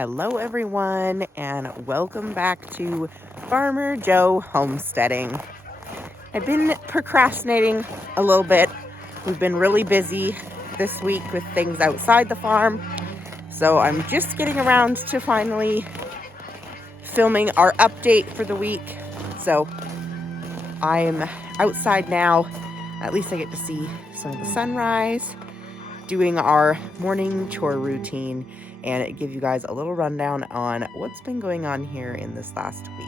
Hello everyone, and welcome back to Farmer Joe Homesteading. I've been procrastinating a little bit. We've been really busy this week with things outside the farm, so I'm just getting around to finally filming our update for the week. So I'm outside now. At least I get to see some of the sunrise, doing our morning chore routine, and give you guys a little rundown on what's been going on here in this last week.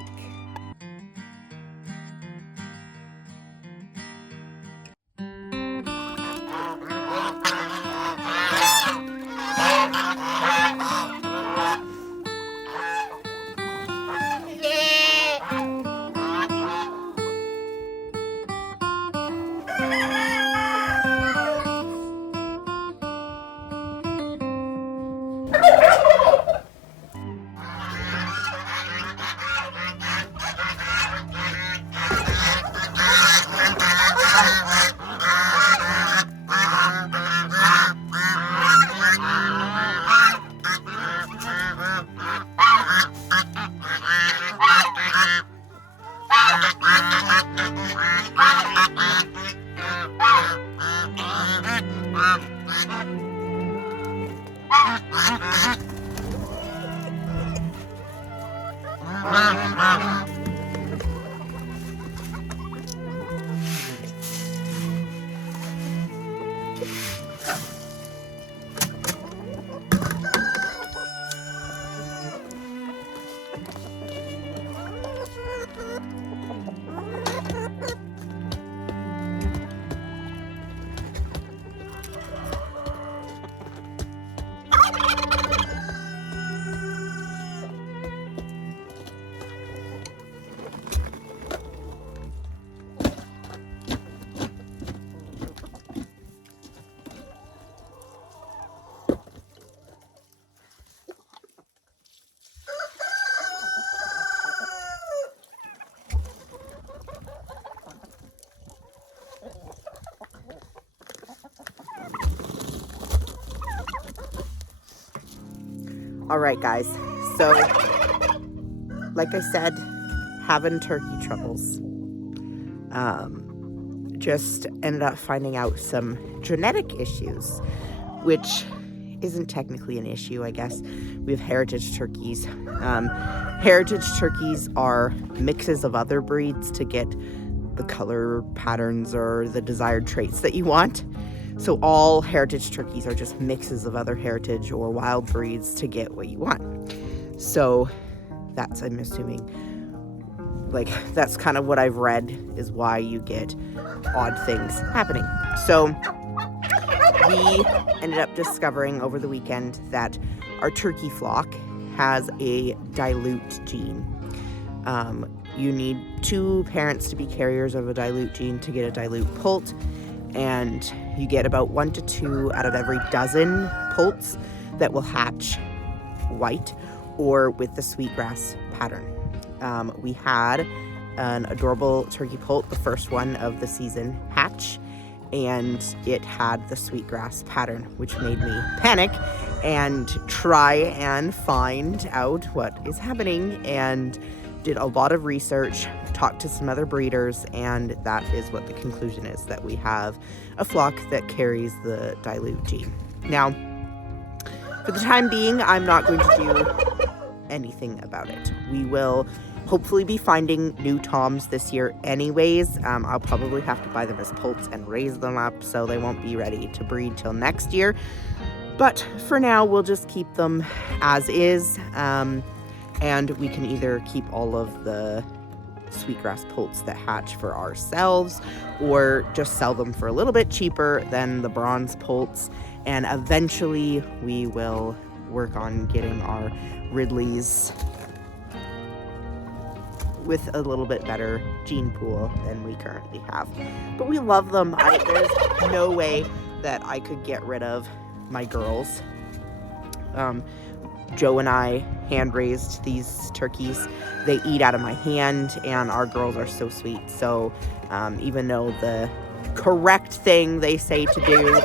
All right, guys, so like I said, having turkey troubles. Just ended up finding out some genetic issues, which isn't technically an issue, I guess. We have heritage turkeys. Heritage turkeys are mixes of other breeds to get the color patterns or the desired traits that you want. So all heritage turkeys are just mixes of other heritage or wild breeds to get what you want. So that's, I'm assuming, like, that's kind of what I've read is why you get odd things happening. So we ended up discovering over the weekend that our turkey flock has a dilute gene. You need 2 parents to be carriers of a dilute gene to get a dilute poult, and you get about 1 to 2 out of every dozen poults that will hatch white or with the sweetgrass pattern. We had an adorable turkey poult, the first one of the season, hatch, and it had the sweetgrass pattern, which made me panic and try and find out what is happening, and did a lot of research, talked to some other breeders, and that is what the conclusion is, that we have a flock that carries the dilute gene. Now, for the time being, I'm not going to do anything about it. We will hopefully be finding new toms this year anyways. I'll probably have to buy them as poults and raise them up, so they won't be ready to breed till next year. But for now, we'll just keep them as is. And we can either keep all of the sweetgrass poults that hatch for ourselves, or just sell them for a little bit cheaper than the bronze poults. And eventually we will work on getting our Ridleys with a little bit better gene pool than we currently have. But we love them. There's no way that I could get rid of my girls. Joe and I hand-raised these turkeys. They eat out of my hand, and our girls are so sweet. So even though the correct thing they say to do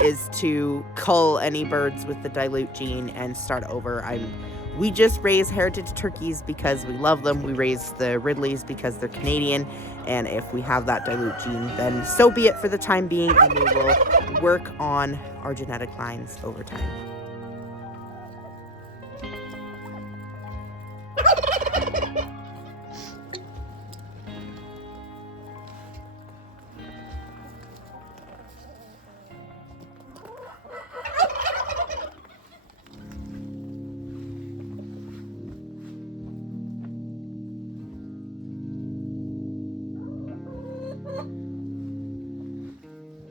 is to cull any birds with the dilute gene and start over, I'm We just raise heritage turkeys because we love them. We raise the Ridleys because they're Canadian. And if we have that dilute gene, then so be it for the time being. And we will work on our genetic lines over time.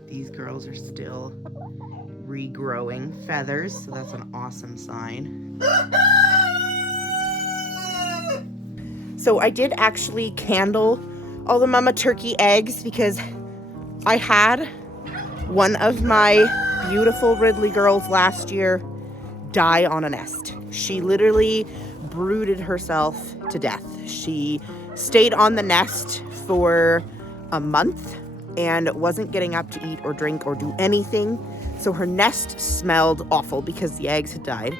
These girls are still regrowing feathers, so that's an awesome sign. So I did actually candle all the mama turkey eggs because I had one of my beautiful Ridley girls last year die on a nest. She literally brooded herself to death. She stayed on the nest for a month and wasn't getting up to eat or drink or do anything. So her nest smelled awful because the eggs had died,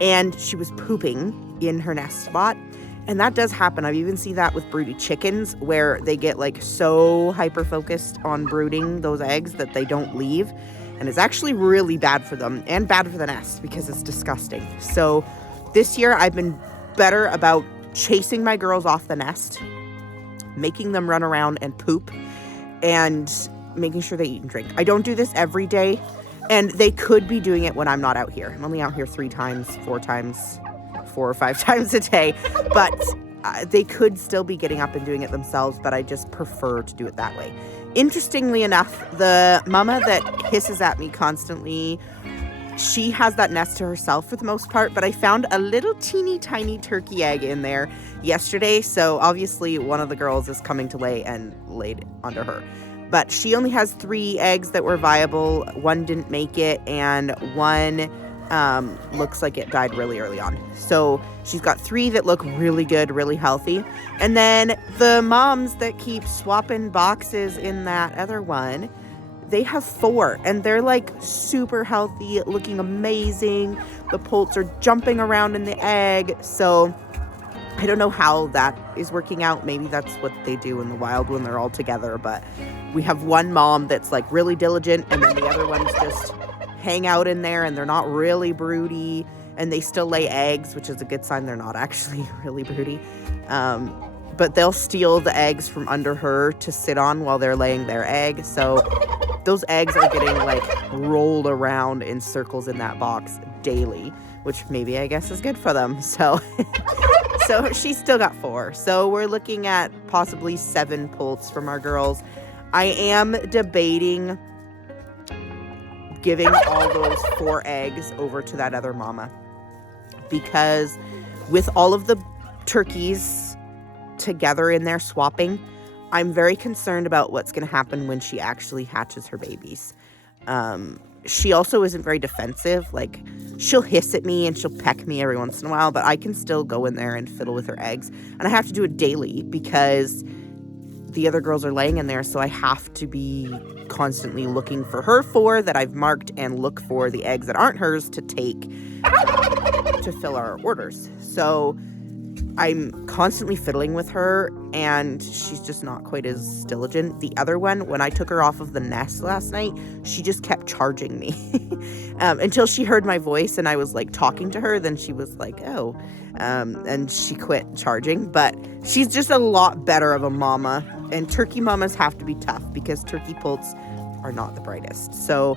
and she was pooping in her nest spot. And that does happen. I've even seen that with broody chickens where they get like so hyper focused on brooding those eggs that they don't leave. And it's actually really bad for them and bad for the nest because it's disgusting. So this year I've been better about chasing my girls off the nest, making them run around and poop, and making sure they eat and drink. I don't do this every day, and they could be doing it when I'm not out here. I'm only out here 4 or 5 times a day, but they could still be getting up and doing it themselves, but I just prefer to do it that way. Interestingly enough, the mama that hisses at me constantly, she has that nest to herself for the most part, but I found a little teeny tiny turkey egg in there yesterday, so obviously one of the girls is coming to lay and laid under her. But she only has 3 eggs that were viable. 1 didn't make it, and 1 looks like it died really early on. So she's got 3 that look really good, really healthy. And then the moms that keep swapping boxes in that other one, they have 4, and they're like super healthy, looking amazing. The poults are jumping around in the egg. So I don't know how that is working out. Maybe that's what they do in the wild when they're all together. But we have one mom that's like really diligent, and then the other ones just hang out in there, and they're not really broody, and they still lay eggs, which is a good sign they're not actually really broody. But they'll steal the eggs from under her to sit on while they're laying their egg. So those eggs are getting like rolled around in circles in that box daily, which maybe I guess is good for them. So so she's still got 4. So we're looking at possibly 7 poults from our girls. I am debating giving all those 4 eggs over to that other mama, because with all of the turkeys together in there swapping, I'm very concerned about what's going to happen when she actually hatches her babies. She also isn't very defensive. Like, she'll hiss at me and she'll peck me every once in a while, but I can still go in there and fiddle with her eggs. And I have to do it daily because the other girls are laying in there, so I have to be constantly looking for her 4 that I've marked and look for the eggs that aren't hers to take to fill our orders. So I'm constantly fiddling with her, and she's just not quite as diligent. The other one, when I took her off of the nest last night, she just kept charging me until she heard my voice and I was like talking to her. Then she was like, oh, and she quit charging. But she's just a lot better of a mama, and turkey mamas have to be tough because turkey poults are not the brightest. So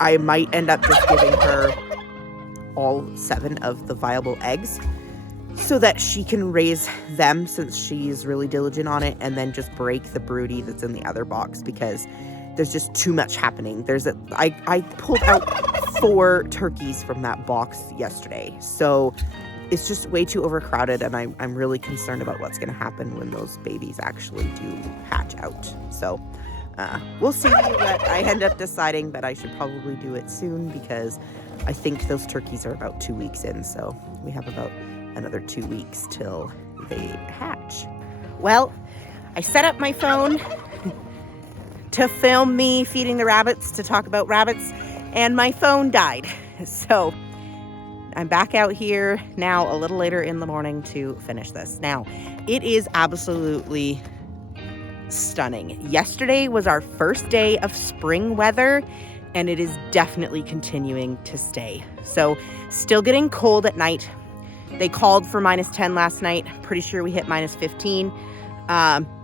I might end up just giving her all 7 of the viable eggs so that she can raise them, since she's really diligent on it, and then just break the broody that's in the other box because there's just too much happening. I pulled out 4 turkeys from that box yesterday, so it's just way too overcrowded, and I'm really concerned about what's going to happen when those babies actually do hatch out. So we'll see what I end up deciding, but I should probably do it soon because I think those turkeys are about 2 weeks in, so we have about another 2 weeks till they hatch. Well, I set up my phone to film me feeding the rabbits, to talk about rabbits, and my phone died. So I'm back out here now a little later in the morning to finish this. Now, it is absolutely stunning. Yesterday was our first day of spring weather, and it is definitely continuing to stay. So still getting cold at night. They called for -10 last night. Pretty sure we hit -15.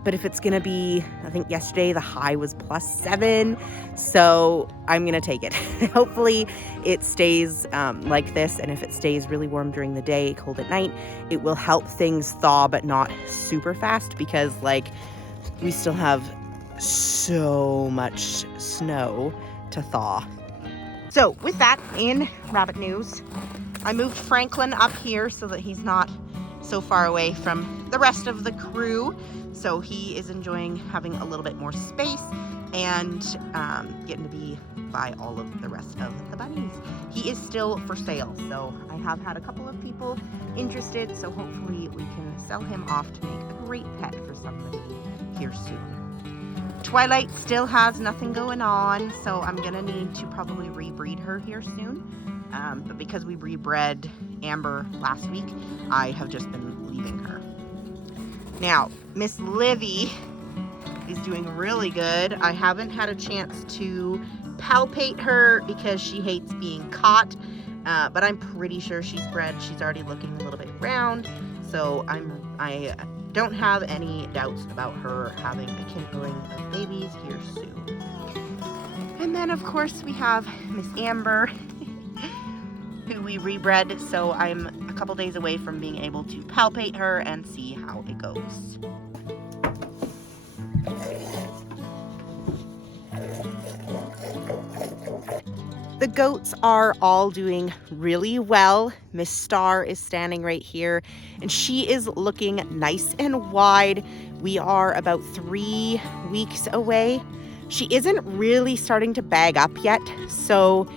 But if it's going to be, I think yesterday the high was +7. So I'm going to take it. Hopefully it stays like this. And if it stays really warm during the day, cold at night, it will help things thaw, but not super fast, because like we still have so much snow to thaw. So with that, in rabbit news, I moved Franklin up here so that he's not so far away from the rest of the crew. So he is enjoying having a little bit more space and getting to be by all of the rest of the bunnies. He is still for sale, so I have had a couple of people interested, so hopefully we can sell him off to make a great pet for somebody here soon. Twilight still has nothing going on, so I'm gonna need to probably rebreed her here soon. But because we rebred Amber last week, I have just been leaving her. Now, Miss Livy is doing really good. I haven't had a chance to palpate her because she hates being caught, but I'm pretty sure she's bred. She's already looking a little bit round, so I don't have any doubts about her having a kindling of babies here soon. And then, of course, we have Miss Amber, who we rebred, so I'm a couple days away from being able to palpate her and see how it goes. The goats are all doing really well. Miss Star is standing right here, and she is looking nice and wide. We are about 3 weeks away. She isn't really starting to bag up yet, so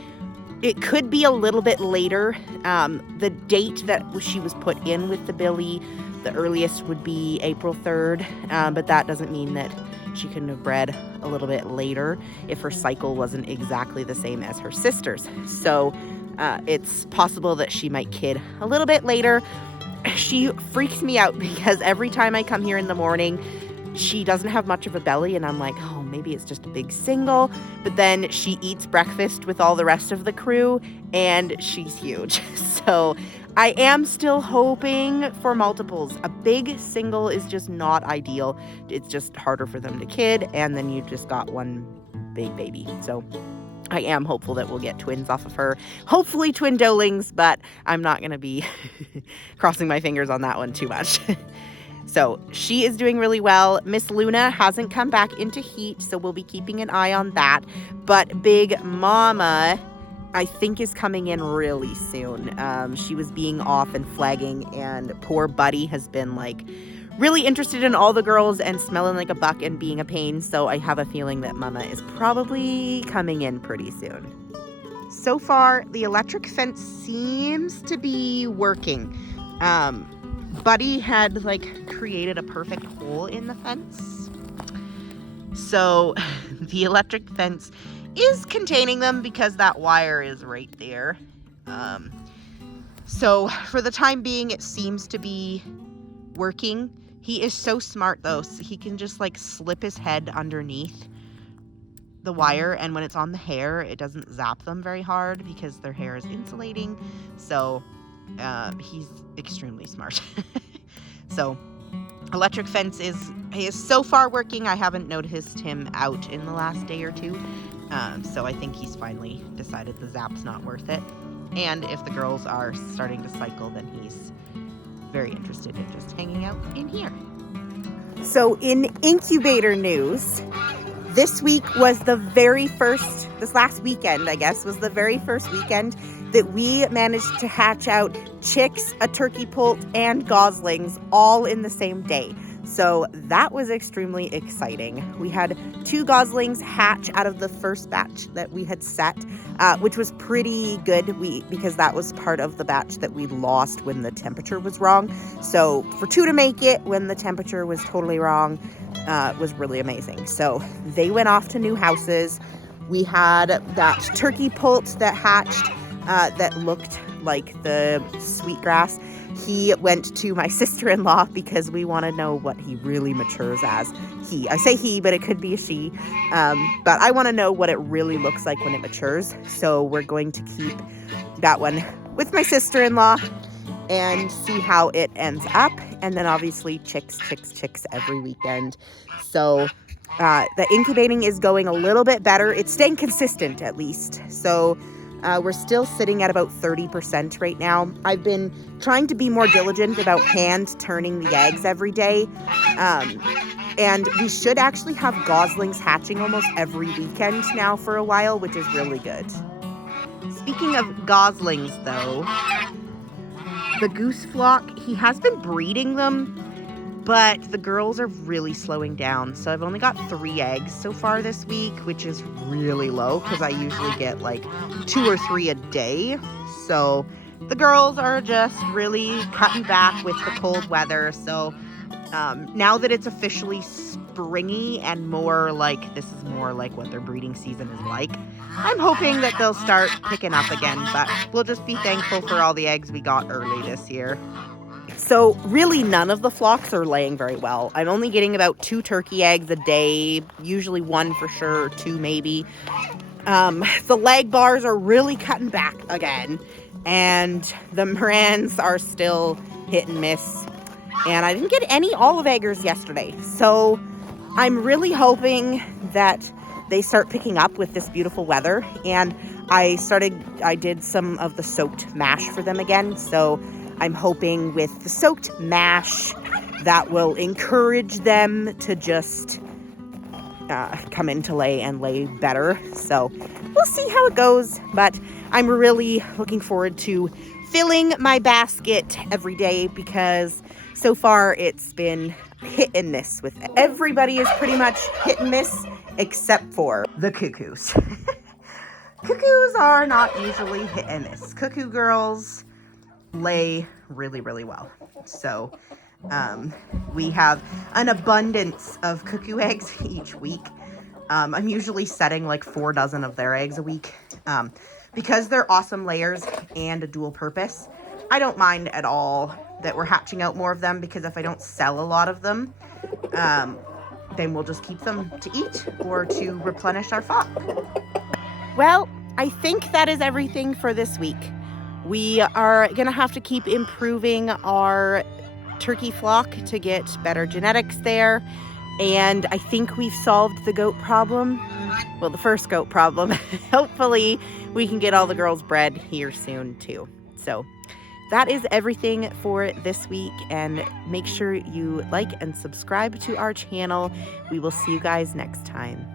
it could be a little bit later. The date that she was put in with the Billy, the earliest would be April 3rd, but that doesn't mean that she couldn't have bred a little bit later if her cycle wasn't exactly the same as her sister's. So it's possible that she might kid a little bit later. She freaks me out because every time I come here in the morning, she doesn't have much of a belly, and I'm like, oh, maybe it's just a big single. But then she eats breakfast with all the rest of the crew, and she's huge. So I am still hoping for multiples. A big single is just not ideal. It's just harder for them to kid, and then you just got one big baby. So I am hopeful that we'll get twins off of her. Hopefully twin doelings, but I'm not going to be crossing my fingers on that one too much. So she is doing really well. Miss Luna hasn't come back into heat, so we'll be keeping an eye on that. But Big Mama, I think, is coming in really soon. She was being off and flagging, and poor Buddy has been like really interested in all the girls and smelling like a buck and being a pain. So I have a feeling that Mama is probably coming in pretty soon. So far, the electric fence seems to be working. Buddy had like created a perfect hole in the fence, so the electric fence is containing them because that wire is right there. So for the time being, it seems to be working. He is so smart though, so he can just like slip his head underneath the wire, and when it's on the hair, it doesn't zap them very hard because their hair is insulating. So he's extremely smart. So electric fence is so far working. I haven't noticed him out in the last day or two. So I think he's finally decided the zap's not worth it. And if the girls are starting to cycle, then he's very interested in just hanging out in here. So in incubator news, this last weekend, I guess, was the very first weekend that we managed to hatch out chicks, a turkey poult, and goslings all in the same day. So that was extremely exciting. We had 2 goslings hatch out of the first batch that we had set, which was pretty good because that was part of the batch that we lost when the temperature was wrong. So for 2 to make it when the temperature was totally wrong was really amazing. So they went off to new houses. We had that turkey poult that hatched that looked like the sweetgrass, he went to my sister-in-law because we want to know what he really matures as. I say he, but it could be a she. But I want to know what it really looks like when it matures. So we're going to keep that one with my sister-in-law and see how it ends up. And then obviously chicks every weekend. So the incubating is going a little bit better. It's staying consistent at least. So we're still sitting at about 30% right now. I've been trying to be more diligent about hand turning the eggs every day. And we should actually have goslings hatching almost every weekend now for a while, which is really good. Speaking of goslings though, the goose flock, he has been breeding them, but the girls are really slowing down. So I've only got 3 eggs so far this week, which is really low because I usually get like 2 or 3 a day. So the girls are just really cutting back with the cold weather. So now that it's officially springy and more like, this is more like what their breeding season is like, I'm hoping that they'll start picking up again, but we'll just be thankful for all the eggs we got early this year. So really none of the flocks are laying very well. I'm only getting about 2 turkey eggs a day, usually 1 for sure, or 2 maybe. The leg bars are really cutting back again, and the Morans are still hit and miss. And I didn't get any olive eggers yesterday, so I'm really hoping that they start picking up with this beautiful weather. And I did some of the soaked mash for them again, so I'm hoping with the soaked mash that will encourage them to just come in to lay and lay better. So we'll see how it goes, but I'm really looking forward to filling my basket every day because so far it's been hit and miss with it. Everybody is pretty much hit and miss except for the cuckoos. Cuckoos are not usually hit and miss. Cuckoo girls lay really, really well. So we have an abundance of cuckoo eggs each week. I'm usually setting like 4 dozen of their eggs a week. Because they're awesome layers and a dual purpose, I don't mind at all that we're hatching out more of them, because if I don't sell a lot of them, then we'll just keep them to eat or to replenish our flock. Well, I think that is everything for this week. We are going to have to keep improving our turkey flock to get better genetics there. And I think we've solved the goat problem. Well, the first goat problem. Hopefully we can get all the girls bred here soon too. So that is everything for this week. And make sure you like and subscribe to our channel. We will see you guys next time.